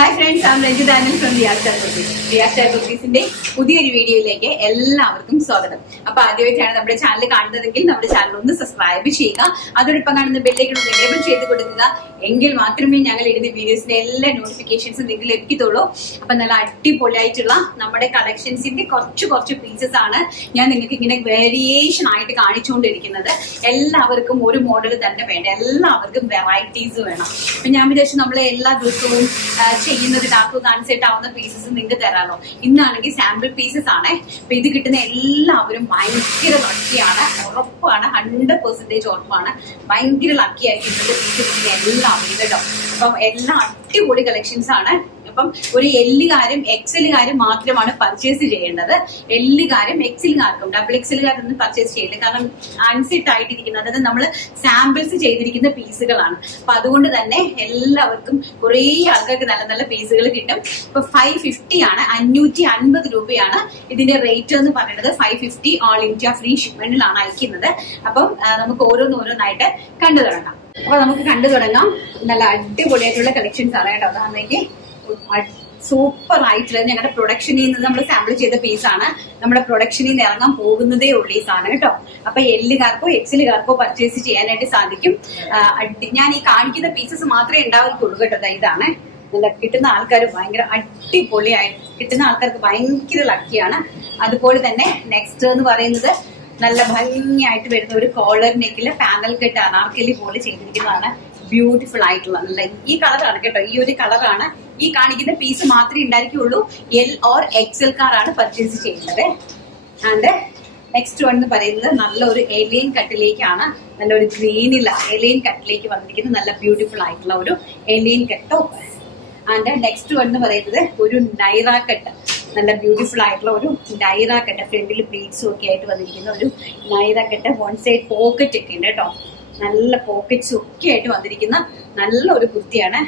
Hi friends, I am Ranjit Daniel from Riyastar Kurtis. Riyastar Kurtisന്റെ പുതിയൊരു വീഡിയോയിലേക്ക് എല്ലാവർക്കും സ്വാഗതം. അപ്പോൾ ആദ്യമായിട്ടാണ് നമ്മുടെ ചാനൽ കാണുന്നതെങ്കിൽ നമ്മുടെ ചാനൽ ഒന്ന് സബ്സ്ക്രൈബ് ചെയ്യുക. അതോടൊപ്പം കാണുന്ന ബെൽ ഐക്കൺ ഒന്ന് എനേബിൾ ചെയ്ത് കൊടുക്കുക. എങ്കിൽ മാത്രമേ ഞങ്ങൾ ഇടുന്ന വീഡിയോസിന്റെ എല്ലാ നോട്ടിഫിക്കേഷൻസും നിങ്ങൾക്ക് ലഭിക്കത്തുള്ളൂ. അപ്പോൾ നല്ല അടിപൊളിയായിട്ടുള്ള നമ്മുടെ കളക്ഷൻസിന്റെ കുറച്ച് പീസസ് ആണ് ഞാൻ നിങ്ങൾക്ക് ഇങ്ങനെ വേരിയേഷൻ ആയിട്ട് കാണിച്ചുകൊണ്ടിരിക്കുന്നത്. എല്ലാവർക്കും ഒരു മോഡൽ തന്നെ വേണ്ട, എല്ലാവർക്കും വെറൈറ്റീസ് വേണം. അപ്പൊ ഞാൻ വിചാരിച്ചു നമ്മൾ എല്ലാ ദിവസവും ചെയ്യുന്നതിനകത്ത് കാണിച്ചിട്ട് ആവുന്ന പീസസ് നിങ്ങൾക്ക് തരാമല്ലോ. ഇന്നാണെങ്കിൽ സാമ്പിൾ പീസസ് ആണ്. അപ്പൊ ഇത് കിട്ടുന്ന എല്ലാവരും ഭയങ്കര ലക്കിയാണ്, ഉറപ്പാണ്, 100% ഉറപ്പാണ്. ഭയങ്കര ലക്കി ആയിരിക്കും ഇന്നത്തെ പീസ് കിട്ടുന്ന എല്ലാവരും കേട്ടോ. അപ്പം എല്ലാം അടിപൊളി കളക്ഷൻസ് ആണ്. അപ്പം ഒരു എല്ലുകാരും എക്സലുകാരും മാത്രമാണ് പർച്ചേസ് ചെയ്യേണ്ടത്. എല്ലുകാരും എക്സലുകാർക്കും ഡബിൾ എക്സലുകാരൊന്നും പർച്ചേസ് ചെയ്യില്ല. കാരണം അൺസെറ്റ് ആയിട്ടിരിക്കുന്നത്, അതായത് നമ്മൾ സാമ്പിൾസ് ചെയ്തിരിക്കുന്ന പീസുകളാണ്. അപ്പൊ അതുകൊണ്ട് തന്നെ എല്ലാവർക്കും കുറേ ആൾക്കാർക്ക് നല്ല നല്ല പീസുകൾ കിട്ടും. ഇപ്പൊ 550 ആണ്, 550 രൂപയാണ് ഇതിന്റെ റേറ്റ് എന്ന് പറയുന്നത്. 550 ഓൾ ഇന്ത്യ ഫ്രീ ഷിപ്മെന്റിലാണ് അയക്കുന്നത്. അപ്പം നമുക്ക് ഓരോന്നായിട്ട് കണ്ടു തുടങ്ങാം. അപ്പൊ നമുക്ക് കണ്ടു തുടങ്ങാം. നല്ല അടിപൊളിയായിട്ടുള്ള കളക്ഷൻസ് ആണ് കേട്ടോ. അതാണെങ്കിൽ സൂപ്പർ ആയിട്ടുള്ള ഞങ്ങളുടെ പ്രൊഡക്ഷനിൽ നിന്ന് നമ്മൾ സാമ്പിൾ ചെയ്ത പീസാണ്. നമ്മുടെ പ്രൊഡക്ഷനിൽ നിന്ന് ഇറങ്ങാൻ പോകുന്നതേ ഉള്ള ഈ സാധനം കേട്ടോ. അപ്പൊ എല്ലുകാർക്കോ എക്സലുകാർക്കോ പർച്ചേസ് ചെയ്യാനായിട്ട് സാധിക്കും. ഞാൻ ഈ കാണിക്കുന്ന പീസസ് മാത്രമേ ഉണ്ടാവുള്ളൂ കേട്ടോ. ഇതാണ് നല്ല കിട്ടുന്ന ആൾക്കാർ ഭയങ്കര അടിപൊളിയായിട്ട് കിട്ടുന്ന ആൾക്കാർക്ക് ഭയങ്കര ലക്കിയാണ്. അതുപോലെ തന്നെ നെക്സ്റ്റ് എന്ന് പറയുന്നത് നല്ല ഭംഗിയായിട്ട് വരുന്ന ഒരു കോളർ നെക്കില് പാനൽ കെട്ട് അനാർക്കലി പോലെ ചെയ്തിരിക്കുന്നതാണ്. ബ്യൂട്ടിഫുൾ ആയിട്ടുള്ള നല്ല ഈ കളറാണ് കേട്ടോ. ഈ ഒരു കളറാണ്. ഈ കാണിക്കുന്ന പീസ് മാത്രമേ ഉണ്ടായിരിക്കുള്ളൂ. എൽ ഓർ എക്സൽ കാറാണ് പർച്ചേസ് ചെയ്യുന്നത്. ആൻഡ് നെക്സ്റ്റ് വൺ എന്ന് പറയുന്നത് നല്ലൊരു എലിയൻ കട്ടിലേക്കാണ്. നല്ലൊരു ഗ്രീനില്ല എലിയൻ കട്ടിലേക്ക് വന്നിരിക്കുന്നത് നല്ല ബ്യൂട്ടിഫുൾ ആയിട്ടുള്ള ഒരു എലിയൻ കട്ടോ. ആൻഡ് നെക്സ്റ്റ് വൺ എന്ന് പറയുന്നത് ഒരു നൈറ കട്ട്, നല്ല ബ്യൂട്ടിഫുൾ ആയിട്ടുള്ള ഒരു നൈറ കട്ട്. ഫ്രണ്ടിൽ പ്ലീറ്റ്സും ഒക്കെ ആയിട്ട് വന്നിരിക്കുന്ന ഒരു Naira cut. One side pocket ഒക്കെ ഉണ്ട് കേട്ടോ. നല്ല പോക്കറ്റ്സും ഒക്കെ ആയിട്ട് വന്നിരിക്കുന്ന നല്ലൊരു കുർത്തിയാണ്.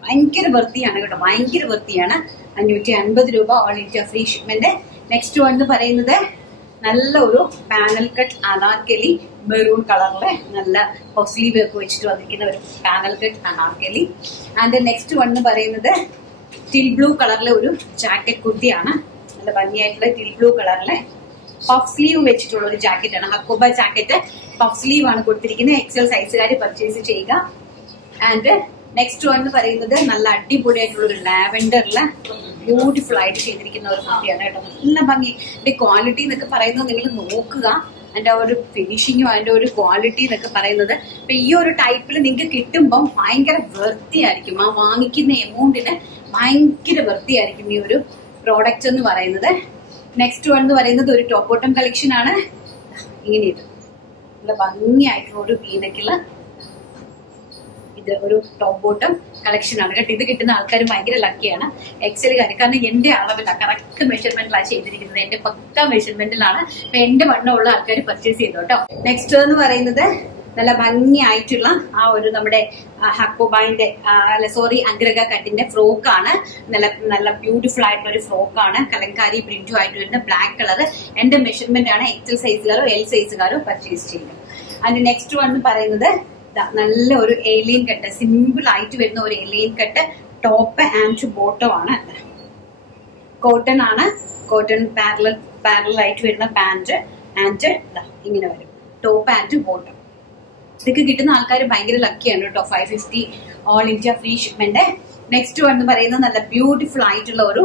ഭയങ്കര വൃത്തിയാണ് കേട്ടോ, ഭയങ്കര വൃത്തിയാണ്. 550 രൂപ all India free shipment. Next one എന്ന് പറയുന്നത് നല്ല ഒരു പാനൽ കട്ട് അനാർക്കലി മെറൂൺ കളറിലെ നല്ല സ്ലീവ് ഒക്കെ വെച്ചിട്ട് വന്നിരിക്കുന്ന ഒരു panel cut Anarkali. And next one എന്ന് പറയുന്നത് ടിൽ ബ്ലൂ കളറിലെ ഒരു ജാക്കറ്റ് കുർത്തിയാണ്. നല്ല ഭംഗിയായിട്ടുള്ള ടിൽ ബ്ലൂ കളറിലെ പഫ് സ്ലീവ് വെച്ചിട്ടുള്ള ഒരു ജാക്കറ്റ് ആണ്. ഹക്കോബ ജാക്കറ്റ് പഫ് സ്ലീവ് ആണ് കൊടുത്തിരിക്കുന്നത്. എക്സൽ സൈസുകാർ പർച്ചേസ് ചെയ്യുക. ആൻഡ് നെക്സ്റ്റ് വൺ എന്ന് പറയുന്നത് നല്ല അടിപൊളിയായിട്ടുള്ള ഒരു ലാവൻഡറില് ബ്യൂട്ടിഫുൾ ആയിട്ട് ചെയ്തിരിക്കുന്ന ഒരു കുർത്തിയാണ് കേട്ടോ. നല്ല ഭംഗി. അതിന്റെ ക്വാളിറ്റി എന്നൊക്കെ പറയുന്നത് നിങ്ങൾ നോക്കുക. അതിന്റെ ആ ഒരു ഫിനിഷിങ്ങും അതിന്റെ ഒരു ക്വാളിറ്റി എന്നൊക്കെ പറയുന്നത്. അപ്പൊ ഈ ഒരു ടൈപ്പിൽ നിങ്ങൾക്ക് കിട്ടുമ്പോൾ ഭയങ്കര വൃത്തിയായിരിക്കും. ആ വാങ്ങിക്കുന്ന എമൗണ്ടിന് ഭയങ്കര വൃത്തിയായിരിക്കും ഈ ഒരു പ്രോഡക്റ്റ് എന്ന് പറയുന്നത്. നെക്സ്റ്റ് വൺ എന്ന് പറയുന്നത് ഒരു ടോപ്പ് ബോട്ടം കളക്ഷൻ ആണ്. ഇങ്ങനെ ഇത് നല്ല ഭംഗിയായിട്ടുള്ള ഒരു വീനക്കുള്ള ഇത് ഒരു ടോപ്പ് ബോട്ടം കളക്ഷൻ ആണ് കേട്ടോ. ഇത് കിട്ടുന്ന ആൾക്കാർ ഭയങ്കര ലക്കിയാണ്, എക്സലുകാർ. കാരണം എന്റെ അളവില്ല, കറക്റ്റ് മെഷർമെന്റിലാണ് ചെയ്തിരിക്കുന്നത്. എന്റെ പക്ക മെഷർമെന്റിലാണ്. അപ്പൊ എന്റെ വണ്ണമുള്ള ആൾക്കാർ പർച്ചേസ് ചെയ്തു കേട്ടോ. നെക്സ്റ്റ് എന്ന് പറയുന്നത് നല്ല ഭംഗിയായിട്ടുള്ള ആ ഒരു നമ്മുടെ ഹക്കോബായിന്റെ അഗ്രഗ കട്ടിന്റെ ഫ്രോക്കാണ്. നല്ല ബ്യൂട്ടിഫുൾ ആയിട്ടുള്ള ഒരു ഫ്രോക്കാണ്. കലങ്കാരി പ്രിന്റും ആയിട്ട് വരുന്ന ബ്ലാക്ക് കളർ. എന്റെ മെഷർമെന്റ് ആണ്. എക്സൽ സൈസുകാരോ എൽ സൈസുകാരോ പർച്ചേസ് ചെയ്യുന്നത്. അതിന്റെ നെക്സ്റ്റ് വൺ എന്ന് പറയുന്നത് നല്ല ഒരു ഏലിയൻ കട്ട്, സിമ്പിൾ ആയിട്ട് വരുന്ന ഒരു alien cut top and bottom ആണ്. കോട്ടൺ ആണ്. കോട്ടൺ പാരലൽ ആയിട്ട് വരുന്ന പാന്റ് ആൻഡ് ഇങ്ങനെ വരും ടോപ്പ് ആൻഡ് ബോട്ടം. ഇതൊക്കെ കിട്ടുന്ന ആൾക്കാർ ഭയങ്കര ലക്കിയാണ് കേട്ടോ. 550 all India free shipment. Next one എന്ന് പറയുന്നത് നല്ല ബ്യൂട്ടിഫുൾ ആയിട്ടുള്ള ഒരു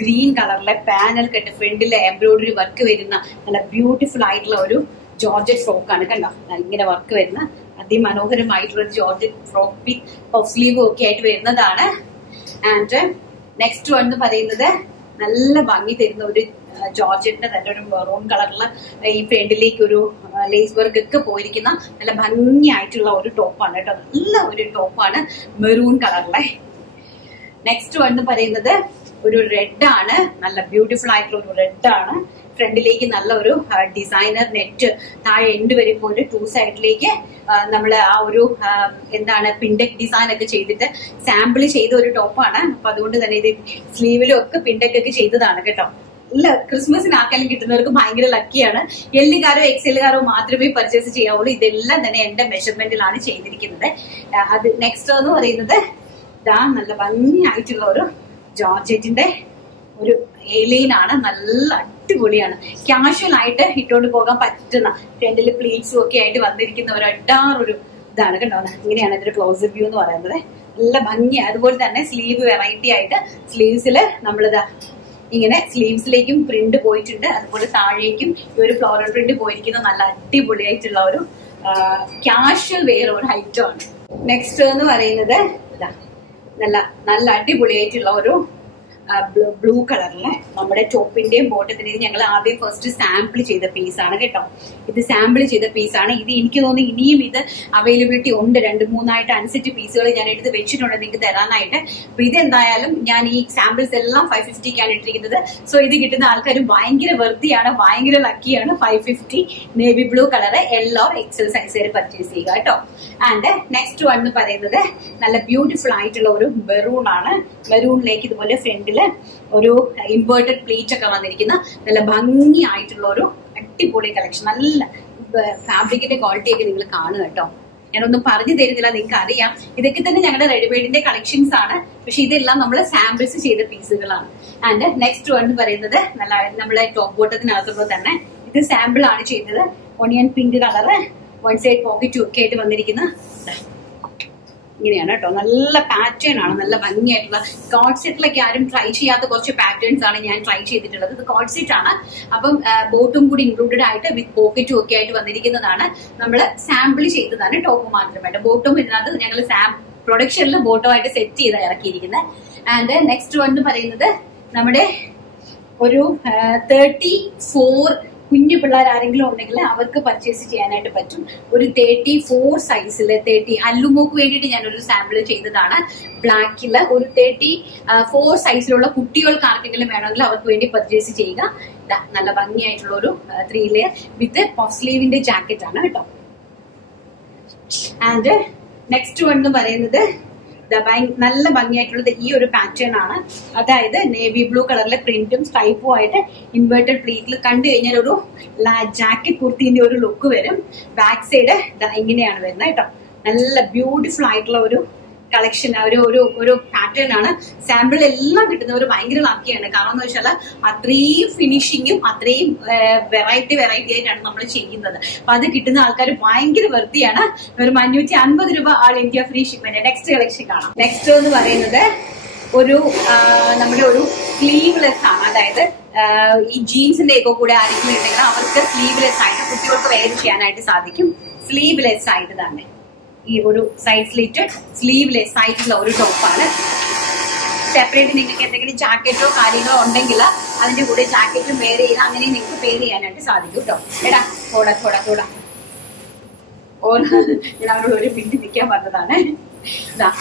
ഗ്രീൻ കളറിലെ പാനൽ കട്ട്, ഫ്രണ്ടിലെ എംബ്രോയിഡറി വർക്ക് വരുന്ന നല്ല ബ്യൂട്ടിഫുൾ ആയിട്ടുള്ള ഒരു ജോർജറ്റ് ഫ്രോക്കാണ് കണ്ടോ. ഇങ്ങനെ വർക്ക് വരുന്ന അതിമനോഹരമായിട്ടുള്ള ഒരു ജോർജറ്റ് ഫ്രോക്ക് വിത്ത് പഫ് സ്ലീവ് ഒക്കെ ആയിട്ട് വരുന്നതാണ്. ആൻഡ് നെക്സ്റ്റ് വൺ എന്ന് പറയുന്നത് നല്ല ഭംഗി തരുന്ന ഒരു ജോർജറ്റിന്റെ തന്നെ ഒരു മെറൂൺ കളറില് ഈ ഫ്രണ്ടിലേക്ക് ഒരു ലേസ് വർക്ക് ഒക്കെ പോയിരിക്കുന്ന നല്ല ഭംഗിയായിട്ടുള്ള ഒരു ടോപ്പാണ് കേട്ടോ. നല്ല ഒരു ടോപ്പാണ് മെറൂൺ കളറിലെ. നെക്സ്റ്റ് വൺ എന്ന് പറയുന്നത് ഒരു റെഡ് ആണ്. നല്ല ബ്യൂട്ടിഫുൾ ആയിട്ടുള്ള ഒരു റെഡ് ആണ്. ഫ്രണ്ടിലേക്ക് നല്ല ഒരു ഡിസൈനർ നെറ്റ് താഴെ എൻഡ് വരെ പോയിട്ട് 2 സൈഡിലേക്ക് നമ്മൾ ആ ഒരു എന്താണ് പിൻഡെക് ഡിസൈൻ ഒക്കെ ചെയ്തിട്ട് സാമ്പിൾ ചെയ്ത ഒരു ടോപ്പാണ്. അപ്പൊ അതുകൊണ്ട് തന്നെ ഇത് സ്ലീവിലും ഒക്കെ പിൻഡെക് ഒക്കെ ചെയ്തതാണ് കേട്ടോ. നല്ല ക്രിസ്മസിന് ആർക്കെങ്കിലും കിട്ടുന്നവർക്ക് ഭയങ്കര ലക്കിയാണ്. എല്ലുകാരോ എക്സലുകാരോ മാത്രമേ പർച്ചേസ് ചെയ്യാവുള്ളൂ. ഇതെല്ലാം തന്നെ എന്റെ മെഷർമെന്റിലാണ് ചെയ്തിരിക്കുന്നത്. അത് നെക്സ്റ്റ് എന്ന് പറയുന്നത് ഇതാ നല്ല ഭംഗിയായിട്ടുള്ള ഒരു ജോർജറ്റിന്റെ ഒരു ഏലൈനാണ്. നല്ല അടിപൊളിയാണ്. കാഷ്വൽ ആയിട്ട് ഇട്ടുകൊണ്ട് പോകാൻ പറ്റുന്ന ഫ്രണ്ടിൽ പ്ലീറ്റ്സും ഒക്കെ ആയിട്ട് വന്നിരിക്കുന്ന ഒരു അഡാറൊരു ഇതാണ് കേട്ടോ. ഇങ്ങനെയാണ് ഇതിന്റെ ക്ലോസർ വ്യൂ എന്ന് പറയുന്നത്. നല്ല ഭംഗിയാണ്. അതുപോലെ തന്നെ സ്ലീവ് വെറൈറ്റി ആയിട്ട് സ്ലീവ്സിൽ നമ്മളിതാ ഇങ്ങനെ സ്ലീവ്സിലേക്കും പ്രിന്റ് പോയിട്ടുണ്ട്. അതുപോലെ താഴേക്കും ഈ ഒരു ഫ്ലോറൽ പ്രിന്റ് പോയിരിക്കുന്ന നല്ല അടിപൊളിയായിട്ടുള്ള ഒരു കാഷ്വൽ വെയർ ഒരു ഐറ്റം ആണ്. നെക്സ്റ്റ് എന്ന് പറയുന്നത് ഇതാ നല്ല നല്ല അടിപൊളിയായിട്ടുള്ള ഒരു ബ്ലൂ കളറിലെ നമ്മുടെ ടോപ്പിന്റെയും ബോട്ടത്തിന്റെ ഇത് ഞങ്ങൾ ആദ്യം ഫസ്റ്റ് സാമ്പിൾ ചെയ്ത പീസാണ് കേട്ടോ. ഇത് സാമ്പിൾ ചെയ്ത പീസാണ്. ഇത് എനിക്ക് തോന്നുന്നു ഇനിയും ഇത് അവൈലബിലിറ്റി ഉണ്ട്. 2-3 അൺസെറ്റ് പീസുകൾ ഞാൻ എടുത്ത് വെച്ചിട്ടുണ്ട് നിങ്ങൾക്ക് തരാനായിട്ട്. അപ്പൊ ഇതെന്തായാലും ഞാൻ ഈ സാമ്പിൾസ് എല്ലാം 550ക്കാണ് ഇട്ടിരിക്കുന്നത്. സോ ഇത് കിട്ടുന്ന ആൾക്കാർ ഭയങ്കര വെറുതെയാണ്, ഭയങ്കര ലക്കിയാണ്. 550 നേവി ബ്ലൂ കളറ് എല്ലാവരും എക്സൽ സൈസ് വരെ പർച്ചേസ് ചെയ്യുക കേട്ടോ. ആൻഡ് നെക്സ്റ്റ് വൺ എന്ന് പറയുന്നത് നല്ല ബ്യൂട്ടിഫുൾ ആയിട്ടുള്ള ഒരു മെറൂൺ ആണ്. മെറൂണിലേക്ക് ഇതുപോലെ ഫ്രണ്ടില് ഒരു ഇൻവേർട്ടഡ് പ്ലേറ്റ് ഒക്കെ വന്നിരിക്കുന്ന നല്ല ഭംഗിയായിട്ടുള്ള ഒരു അടിപൊളി കളക്ഷൻ. നല്ല ഫാബ്രിക്കിന്റെ ക്വാളിറ്റി ഒക്കെ നിങ്ങൾ കാണുക കേട്ടോ. ഞാനൊന്നും പറഞ്ഞു തരുന്നില്ല, നിങ്ങൾക്ക് അറിയാം. ഇതൊക്കെ തന്നെ ഞങ്ങളുടെ റെഡിമെയ്ഡിന്റെ കളക്ഷൻസ് ആണ്. പക്ഷെ ഇതെല്ലാം നമ്മൾ സാമ്പിൾസ് ചെയ്ത പീസുകളാണ്. ആൻഡ് നെക്സ്റ്റ് വൺ എന്ന് പറയുന്നത് നല്ല നമ്മളെ ടോപ്പ് ബോട്ടത്തിനകത്തുള്ള തന്നെ ഇത് സാമ്പിൾ ആണ് ചെയ്തത്. Onion pink colour, one side പോക്കറ്റും ഒക്കെ ആയിട്ട് വന്നിരിക്കുന്ന ഇങ്ങനെയാണ് കേട്ടോ. നല്ല പാറ്റേൺ ആണ്, നല്ല ഭംഗിയായിട്ടുള്ള. കോഡ് സെറ്റിലൊക്കെ ആരും ട്രൈ ചെയ്യാത്ത കുറച്ച് പാറ്റേൺസ് ആണ് ഞാൻ ട്രൈ ചെയ്തിട്ടുള്ളത്. ഇത് കോഡ് സെറ്റ് ആണ്. അപ്പം ബോട്ടും കൂടി ഇൻക്ലൂഡഡ് ആയിട്ട് വിത്ത് പോക്കറ്റും ഒക്കെ ആയിട്ട് വന്നിരിക്കുന്നതാണ്. നമ്മൾ സാമ്പിൾ ചെയ്തതാണ്, ടോപ്പ് മാത്രമായിട്ട്. ബോട്ടും ഇതിനകത്ത് ഞങ്ങൾ പ്രൊഡക്ഷനിൽ ബോട്ടുമായിട്ട് സെറ്റ് ചെയ്ത് ഇറക്കിയിരിക്കുന്നത്. ആൻഡ് നെക്സ്റ്റ് വൺ എന്ന് പറയുന്നത് നമ്മുടെ ഒരു 34 കുഞ്ഞു പിള്ളേർ ആരെങ്കിലും ഉണ്ടെങ്കിൽ അവർക്ക് പർച്ചേസ് ചെയ്യാനായിട്ട് പറ്റും. ഒരു 34 സൈസില് 30 അല്ലുമോക്ക് വേണ്ടിയിട്ട് ഞാനൊരു സാമ്പിൾ ചെയ്തതാണ്. ബ്ലാക്കില് ഒരു 34 സൈസിലുള്ള കുട്ടികൾക്ക് ആർക്കെങ്കിലും വേണമെങ്കിൽ അവർക്ക് വേണ്ടി പർച്ചേസ് ചെയ്യുക. നല്ല ഭംഗിയായിട്ടുള്ള ഒരു 3 ലെയർ വിത്ത് പഫ് സ്ലീവിന്റെ ജാക്കറ്റ് ആണ് കേട്ടോ. ആൻഡ് നെക്സ്റ്റ് വൺ എന്ന് പറയുന്നത് നല്ല ഭംഗിയായിട്ടുള്ളത് ഈ ഒരു പാറ്റേൺ ആണ്. അതായത് നേവി ബ്ലൂ കളറിലെ പ്രിന്റും സ്ട്രൈപ്പും ആയിട്ട് ഇൻവേർട്ടഡ് പ്ലീറ്റിൽ കണ്ടു കഴിഞ്ഞാൽ ഒരു ജാക്കറ്റ് കുർത്തിന്റെ ഒരു ലുക്ക് വരും. ബാക്ക് സൈഡ് ഇങ്ങനെയാണ് വരുന്നത് കേട്ടോ. നല്ല ബ്യൂട്ടിഫുൾ ആയിട്ടുള്ള ഒരു കളക്ഷൻ, ഒരു പാറ്റേൺ ആണ്. സാമ്പിൾ എല്ലാം കിട്ടുന്നവർ ഭയങ്കര ലക്കിയാണ്. കാരണം എന്ന് വെച്ചാൽ അത്രയും ഫിനിഷിങ്ങും അത്രയും വെറൈറ്റി ആയിട്ടാണ് നമ്മൾ ചെയ്യുന്നത്. അപ്പൊ അത് കിട്ടുന്ന ആൾക്കാർ ഭയങ്കര വെറുതെയാണ്. വെറും 550 രൂപ all India free shipment. Next collection കാണാം. നെക്സ്റ്റ് എന്ന് പറയുന്നത് ഒരു നമ്മുടെ ഒരു സ്ലീവ്ലെസ് ആണ്. അതായത് ഈ ജീൻസിന്റെ ഒക്കെ കൂടെ ആരെങ്കിലും ഉണ്ടെങ്കിൽ അവർക്ക് സ്ലീവ്ലെസ് ആയിട്ട് കുട്ടികൾക്ക് വെയർ ചെയ്യാനായിട്ട് സാധിക്കും. സ്ലീവ്ലെസ് ആയിട്ട് തന്നെ ഈ ഒരു സൈഡ് സ്ലിറ്റ് സ്ലീവ്ലെസ് ആയിട്ടുള്ള ഒരു ടോപ്പാണ്. സെപ്പറേറ്റ് നിങ്ങൾക്ക് എന്തെങ്കിലും ജാക്കറ്റോ കാര്യങ്ങളോ ഉണ്ടെങ്കിൽ അതിന്റെ കൂടെ ജാക്കറ്റും വെയർ ചെയ്ത് അങ്ങനെ നിങ്ങൾക്ക് പെയർ ചെയ്യാനായിട്ട് സാധിക്കും കേട്ടോ. എടാ തോടാ ഞാൻ അവരോട് ഒരു മിനിറ്റ് നിൽക്കാൻ പറഞ്ഞതാണ്.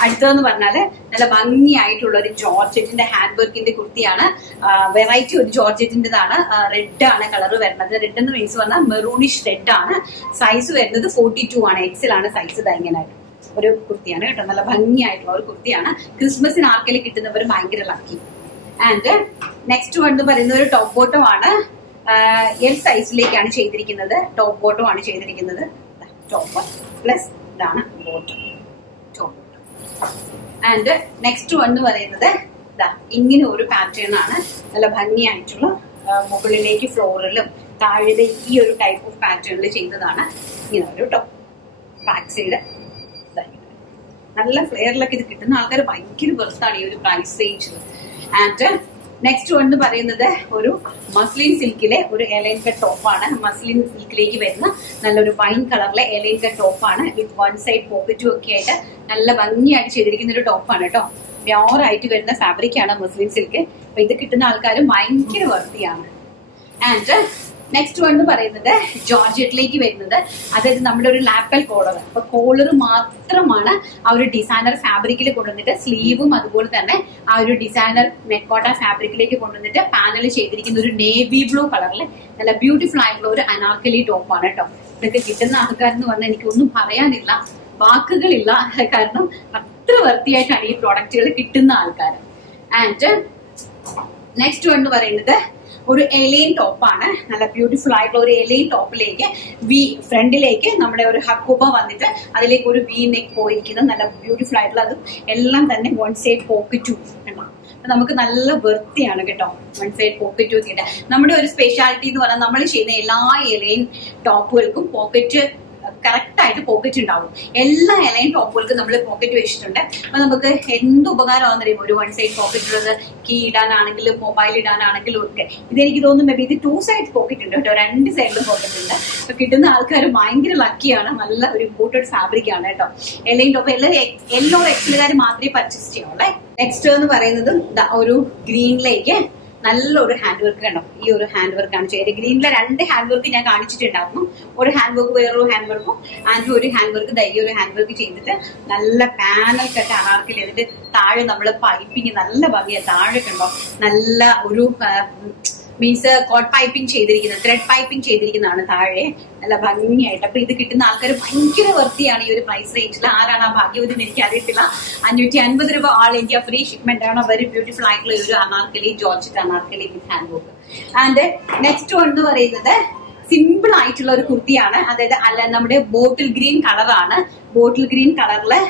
അടുത്തതെന്ന് പറഞ്ഞാല് നല്ല ഭംഗിയായിട്ടുള്ള ഒരു ജോർജറ്റിന്റെ ഹാൻഡ് വർക്കിന്റെ കുർത്തിയാണ്. വെറൈറ്റി ഒരു ജോർജറ്റിന്റെതാണ്. റെഡ് ആണ് കളർ വരുന്നത്. റെഡ് എന്ന് മീൻസ് പറഞ്ഞാൽ മെറൂണിഷ് റെഡ് ആണ്. സൈസ് വരുന്നത് 42 ആണ്. എക്സൽ ആണ് സൈസ്. ഇങ്ങനായിട്ട് ഒരു കുർത്തിയാണ് കേട്ടോ. നല്ല ഭംഗിയായിട്ടുള്ള ഒരു കുർത്തിയാണ്. ക്രിസ്മസിന് ആർക്കെങ്കിലും കിട്ടുന്നവർ ഭയങ്കര ലക്കി. ആൻഡ് നെക്സ്റ്റ് വൺ എന്ന് പറയുന്നത് ഒരു ടോപ്പ് ബോട്ടം ആണ്. എൽ സൈസിലേക്കാണ് ചെയ്തിരിക്കുന്നത്. ടോപ്പ് ബോട്ടം ആണ് ചെയ്തിരിക്കുന്നത്. ടോപ്പ് പ്ലസ് ഇതാണ് ബോട്ടം. ആൻഡ് നെക്സ്റ്റ് വൺ എന്ന് പറയുന്നത് ഇങ്ങനെ ഒരു പാറ്റേൺ ആണ്. നല്ല ഭംഗിയായിട്ടുള്ള മുകളിലേക്ക് ഫ്ലോറിലും താഴെ ഈ ഒരു ടൈപ്പ് ഓഫ് പാറ്റേണിൽ ചെയ്തതാണ്. ഇങ്ങനെ ഒരു ടോപ്പ്. ബാക്ക് സൈഡ് നല്ല ഫ്ലെയറിലൊക്കെ ഇത് കിട്ടുന്ന ആൾക്കാർ ഭയങ്കര വെറുത്താണ് ഈ ഒരു പ്രൈസ് റേഞ്ചിൽ. ആൻഡ് നെക്സ്റ്റ് വൺ എന്ന് പറയുന്നത് ഒരു മസ്ലിൻ സിൽക്കിലെ ഒരു എലൈൻ കട്ട് ടോപ്പാണ്. മസ്ലിൻ സിൽക്കിലേക്ക് വരുന്ന നല്ലൊരു വൈൻ കളറിലെ എലൈൻ കട്ട് ടോപ്പാണ്. വിത്ത് വൺ സൈഡ് പോക്കറ്റും ഒക്കെ ആയിട്ട് നല്ല ഭംഗിയായിട്ട് ചെയ്തിരിക്കുന്ന ഒരു ടോപ്പാണ് കേട്ടോ. പ്യോറായിട്ട് വരുന്ന ഫാബ്രിക് ആണ് മസ്ലിൻ സിൽക്ക്. അപ്പൊ ഇത് കിട്ടുന്ന ആൾക്കാർ ഭയങ്കര വർത്തിയാണ്. ആൻഡ് നെക്സ്റ്റ് വൺ എന്ന് പറയുന്നത് ജോർജറ്റിലേക്ക് വരുന്നത്, അതായത് നമ്മുടെ ഒരു ലാപ്പൽ കോളർ. അപ്പൊ കോളർ മാത്രമാണ് ആ ഒരു ഡിസൈനർ ഫാബ്രിക്കിൽ കൊണ്ടുവന്നിട്ട് സ്ലീവും അതുപോലെ തന്നെ ആ ഒരു ഡിസൈനർ നെക്കോട്ട ഫാബ്രിക്കിലേക്ക് കൊണ്ടുവന്നിട്ട് പാനൽ ചെയ്തിരിക്കുന്ന ഒരു നേവി ബ്ലൂ കളറിൽ നല്ല ബ്യൂട്ടിഫുൾ ആയിട്ടുള്ള ഒരു അനാർക്കലി ടോപ്പാണ് കേട്ടോ. ഇതൊക്കെ കിട്ടുന്ന ആൾക്കാരെന്ന് പറഞ്ഞാൽ എനിക്കൊന്നും പറയാനില്ല, വാക്കുകളില്ല. കാരണം അത്ര വൃത്തിയായിട്ടാണ് ഈ പ്രോഡക്റ്റുകൾ കിട്ടുന്ന ആൾക്കാർ. ആൻഡ് നെക്സ്റ്റ് വൺ എന്ന് പറയുന്നത് ഒരു എലൈൻ ടോപ്പാണ്. നല്ല ബ്യൂട്ടിഫുൾ ആയിട്ടുള്ള ഒരു എലൈൻ ടോപ്പിലേക്ക് ഫ്രണ്ടിലേക്ക് നമ്മുടെ ഒരു ഹക്കുബ വന്നിട്ട് അതിലേക്ക് ഒരു വി നെക്ക് പോയിരിക്കുന്നത് നല്ല ബ്യൂട്ടിഫുൾ ആയിട്ടുള്ള, അതും എല്ലാം തന്നെ വൺ സൈഡ് പോക്കറ്റും കണ്ടോ. നമുക്ക് നല്ല വൃത്തിയാണ് കേട്ടോ വൺ സൈഡ് പോക്കറ്റ് വെച്ചിട്ട്. നമ്മുടെ ഒരു സ്പെഷ്യാലിറ്റി എന്ന് പറഞ്ഞാൽ നമ്മൾ ചെയ്യുന്ന എല്ലാ എലൈൻ ടോപ്പുകൾക്കും പോക്കറ്റ് കറക്റ്റ് ആയിട്ട് പോക്കറ്റ് ഉണ്ടാവും. എല്ലാ എലൈൻ ടോപ്പുകൾക്കും നമ്മൾ പോക്കറ്റ് വെച്ചിട്ടുണ്ട്. അപ്പൊ നമുക്ക് എന്ത് ഉപകാരമാണെന്ന് അറിയുമോ ഒരു വൺ സൈഡ് പോക്കറ്റ് ഉള്ളത്? കീ ഇടാനാണെങ്കിലും മൊബൈൽ ഇടാനാണെങ്കിലും ഒക്കെ. ഇതെനിക്ക് തോന്നുന്നു മേ ബി ഇത് 2 സൈഡ് പോക്കറ്റ് ഉണ്ട് കേട്ടോ, 2 സൈഡിലും പോക്കറ്റ് ഉണ്ട്. അപ്പൊ കിട്ടുന്ന ആൾക്കാർ ഭയങ്കര ലക്കിയാണ്. നല്ല ഒരു ഇമ്പോർട്ടഡ് ഫാബ്രിക് ആണ് കേട്ടോ എലൈൻ ടോപ്പ്. എല്ലാ എക്സലുകാർ മാത്രമേ പർച്ചേസ് ചെയ്യാവുള്ളേ. നെക്സ്റ്റ് എന്ന് പറയുന്നത് ഒരു ഗ്രീനിലേക്ക് നല്ലൊരു ഹാൻഡ് വർക്ക് കണ്ടോ. ഈ ഒരു ഹാൻഡ് വർക്ക് ആണ് ചെയ്തത്. ഗ്രീനിലെ 2 ഹാൻഡ് വർക്ക് ഞാൻ കാണിച്ചിട്ടുണ്ടായിരുന്നു. ഒരു ഹാൻഡ് വർക്ക് വേറൊരു ഹാൻഡ് വർക്കും, ആൻഡ് ഒരു ഹാൻഡ് വർക്ക് ഈ ഒരു ഹാൻഡ് വർക്ക് ചെയ്തിട്ട് നല്ല പാനൽ കട്ട് അനാർക്കലി ചെയ്തിട്ട് താഴെ നമ്മള് പൈപ്പിങ് നല്ല ഭംഗിയാണ്. താഴെ കണ്ടോ നല്ല ഒരു മീൻസ് കോട്ട് പൈപ്പിംഗ് ചെയ്തിരിക്കുന്നത്, ത്രെഡ് പൈപ്പിംഗ് ചെയ്തിരിക്കുന്നതാണ് താഴെ നല്ല ഭംഗിയായിട്ട്. അപ്പൊ ഇത് കിട്ടുന്ന ആൾക്കാർ ഭയങ്കര വൃത്തിയാണ് ഈ ഒരു പ്രൈസ് റേഞ്ചിൽ. ആരാണ് ആ ഭാഗ്യവതി എന്ന് എനിക്ക് അറിയത്തില്ല. 550 രൂപ ഓൾ ഇന്ത്യ ഫ്രീ ഷിപ്മെന്റ് ആണ്. വെരി ബ്യൂട്ടിഫുൾ ആയിട്ടുള്ള ഒരു Anarkali, georgette Anarkali with hand work. And next one എന്ന് പറയുന്നത് സിമ്പിൾ ആയിട്ടുള്ള ഒരു കുർത്തിയാണ്. അതായത് നമ്മുടെ ബോട്ടിൽ ഗ്രീൻ കളറാണ്. ബോട്ടിൽ ഗ്രീൻ കളറില്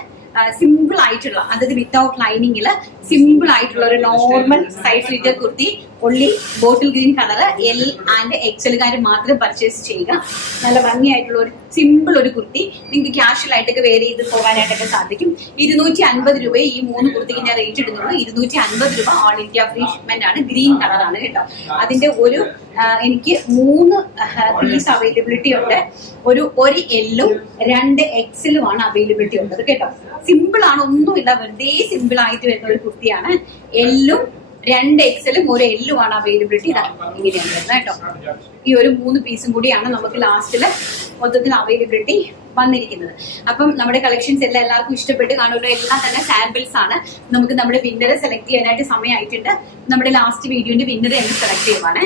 സിമ്പിൾ ആയിട്ടുള്ള, അതായത് വിത്തൗട്ട് ലൈനിങ്ങില് സിമ്പിൾ ആയിട്ടുള്ള ഒരു നോർമൽ സൈഡ് സ്ലിറ്റർ കുർത്തി. ഒള്ളി bottle green colour L and എക്സലുകാർ മാത്രം പർച്ചേസ് ചെയ്യുക. നല്ല ഭംഗിയായിട്ടുള്ള ഒരു സിമ്പിൾ ഒരു കുർത്തി. നിങ്ങൾക്ക് ക്യാഷ്വൽ ആയിട്ടൊക്കെ വെയർ ചെയ്ത് പോകാനായിട്ടൊക്കെ സാധിക്കും. 250 രൂപ ഈ 3 കുർത്തിക്ക് ഞാൻ റേറ്റ് ഇടുന്നുള്ളൂ. 250 രൂപ ഓൾ ഇന്ത്യ ഫ്രീ ഷിപ്മെന്റ് ആണ്. ഗ്രീൻ കളറാണ് കേട്ടോ. അതിന്റെ ഒരു എനിക്ക് 3 പീസ് അവൈലബിലിറ്റി ഉണ്ട്. ഒരു എല്ലും 2 എക്സലുമാണ് അവൈലബിലിറ്റി ഉള്ളത് കേട്ടോ. സിമ്പിൾ ആണ്, ഒന്നുമില്ല, വെറുതെ സിമ്പിൾ ആയിട്ട് വരുന്ന ഒരു കുർത്തിയാണ്. എല്ലും 2 എക്സലും 1 എല്ലുമാണ് അവൈലബിലിറ്റി. ഇങ്ങനെയാണ് വരുന്നത് കേട്ടോ. ഈ ഒരു 3 പീസും കൂടിയാണ് നമുക്ക് ലാസ്റ്റില് മൊത്തത്തിൽ അവൈലബിലിറ്റി വന്നിരിക്കുന്നത്. അപ്പം നമ്മുടെ കളക്ഷൻസ് എല്ലാം എല്ലാവർക്കും ഇഷ്ടപ്പെട്ട് കാണുമല്ലോ. എല്ലാം തന്നെ സാമ്പിൾസ് ആണ്. നമുക്ക് നമ്മുടെ വിന്നറെ സെലക്ട് ചെയ്യാനായിട്ട് സമയമായിട്ടുണ്ട്. നമ്മുടെ ലാസ്റ്റ് വീഡിയോന്റെ വിന്നറെ എന്ന് സെലക്ട് ചെയ്യുവാണ്.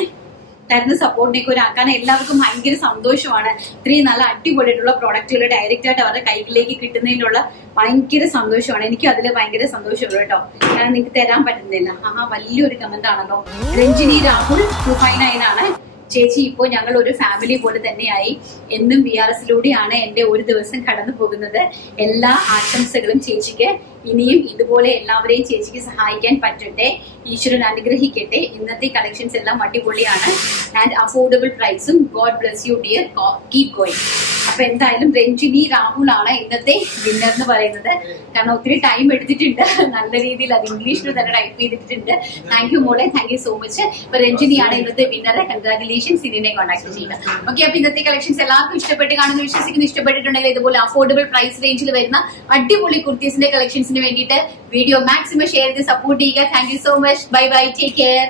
തരുന്ന സപ്പോർട്ടിനൊക്കെ കാരണം എല്ലാവർക്കും ഭയങ്കര സന്തോഷമാണ്. ഇത്രയും നല്ല അടിപൊളിയായിട്ടുള്ള പ്രോഡക്റ്റുകൾ ഡയറക്റ്റ് ആയിട്ട് അവരുടെ കൈകളിലേക്ക് കിട്ടുന്നതിലുള്ള ഭയങ്കര സന്തോഷമാണ്. എനിക്ക് അതിൽ ഭയങ്കര സന്തോഷമുള്ളൂ കേട്ടോ. കാരണം നിങ്ങൾക്ക് തരാൻ പറ്റുന്നില്ല. വലിയൊരു കമന്റ് ആണല്ലോ. രഞ്ജിനി രാഹുൽ 259 ആണ്. ചേച്ചി ഇപ്പോൾ ഞങ്ങൾ ഒരു ഫാമിലി പോലെ തന്നെയായി. എന്നും VRSലൂടെയാണ് എന്റെ ഒരു ദിവസം കടന്നു പോകുന്നത്. എല്ലാ ആശംസകളും ചേച്ചിക്ക്. ഇനിയും ഇതുപോലെ എല്ലാവരെയും ചേച്ചിക്ക് സഹായിക്കാൻ പറ്റട്ടെ. ഈശ്വരൻ അനുഗ്രഹിക്കട്ടെ. ഇന്നത്തെ കളക്ഷൻസ് എല്ലാം അടിപൊളിയാണ് ആൻഡ് അഫോർഡബിൾ പ്രൈസും. God bless you dear, keep going. അപ്പൊ എന്തായാലും രഞ്ജിനി രാഹുൽ ആണ് ഇന്നത്തെ വിന്നർ എന്ന് പറയുന്നത്. കാരണം ഒത്തിരി ടൈം എടുത്തിട്ടുണ്ട്. നല്ല രീതിയിൽ അത് ഇംഗ്ലീഷിൽ തന്നെ ടൈപ്പ് ചെയ്തിട്ടുണ്ട്. താങ്ക് യു മോളെ, താങ്ക് യു സോ മച്ച്. അപ്പൊ രഞ്ജിനിയാണ് ഇന്നത്തെ വിന്നറെ. കൺഗ്രാറ്റുലേഷൻസ്. ഇതിനെ കോൺടാക്ട് ചെയ്യുക. ഓക്കെ, അപ്പൊ ഇന്നത്തെ കളക്ഷൻസ് എല്ലാവർക്കും ഇഷ്ടപ്പെട്ട് കാണുന്നു വിശ്വസിക്കുന്നു. ഇഷ്ടപ്പെട്ടിട്ടുണ്ടെങ്കിൽ ഇതുപോലെ അഫോർഡബിൾ പ്രൈസ് റേഞ്ചിൽ വരുന്ന അടിപൊളി കുർത്തീസിന്റെ കളക്ഷൻസിന് വേണ്ടിയിട്ട് വീഡിയോ മാക്സിമം ഷെയർ ചെയ്ത് സപ്പോർട്ട് ചെയ്യുക. Thank you so much. Bye bye, take care.